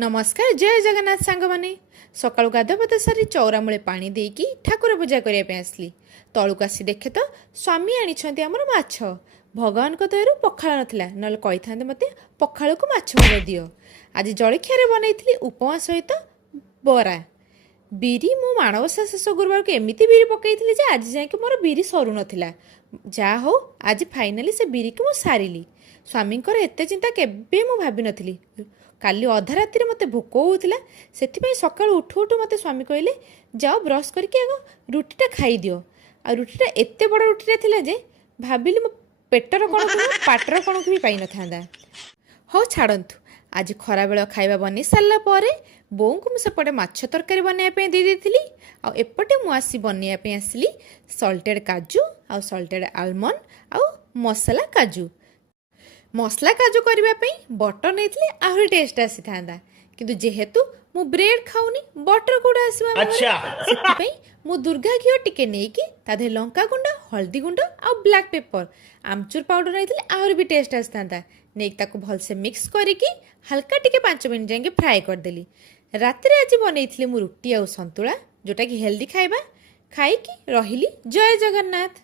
नमस्कार जय जगन्नाथ सांग मैंने सका गाधुपाध सारी चौरा मूले पा देकी ठाकुर पूजा करने आसली तलुक आसी देखे तो स्वामी आनी आमर माछ भगवान दयारू पखाड़ नाला ना कही था मत पखाड़ को माछ भजा दियो। आज जलखिया बनई उपमा सहित बरा बिरी मु माणवसा शेष गुरुवार को एमती बिरी पकई आज जाए मोर बिरी सरू नाला जा हो आज फाइनाली से बिरी को मुझे सारिली। स्वामी एत चिंता केबे मु भाभी नथिली। काली अधा राति मत भोक होता से सका उठू उठू मत स्वामी कहले जाओ ब्रश करके आग रुटीटा खाई दियो। आ रुटीटा एत बड़ रुटीटा थिला जे भाविली मो पेटर कण पाटर कण भी पाई न था। हो छाड़तु आज खरा बेल खाଇବା बनी सारा पर बोऊ को मुझे माछ तरकारी बनवाई दे देती आउटे मुझे बनवाई आसली सल्टेड काजू आउ सल्टेड आलमंड आउ मसला काजू मसला काजू करने बटर नहीं आहरी टेस्ट आसी था किंतु जेहेतु मु ब्रेड खाऊनी बटर कौड़ा आसवा मु दुर्गा घी टिके नहीं ताधे लंका गुंड हल्दी गुंड आ ब्लैक पेपर आमचूर पाउडर नहीं आहरी भी टेस्ट आसता नहीं ताको भलसे मिक्स करके हल्का टिके 5 मिनट जाए फ्राए करदेली। राति आज बनई मु रुटी आ संतुला जोटा कि हेल्दी खाइबा खाई रही। जय जगन्नाथ।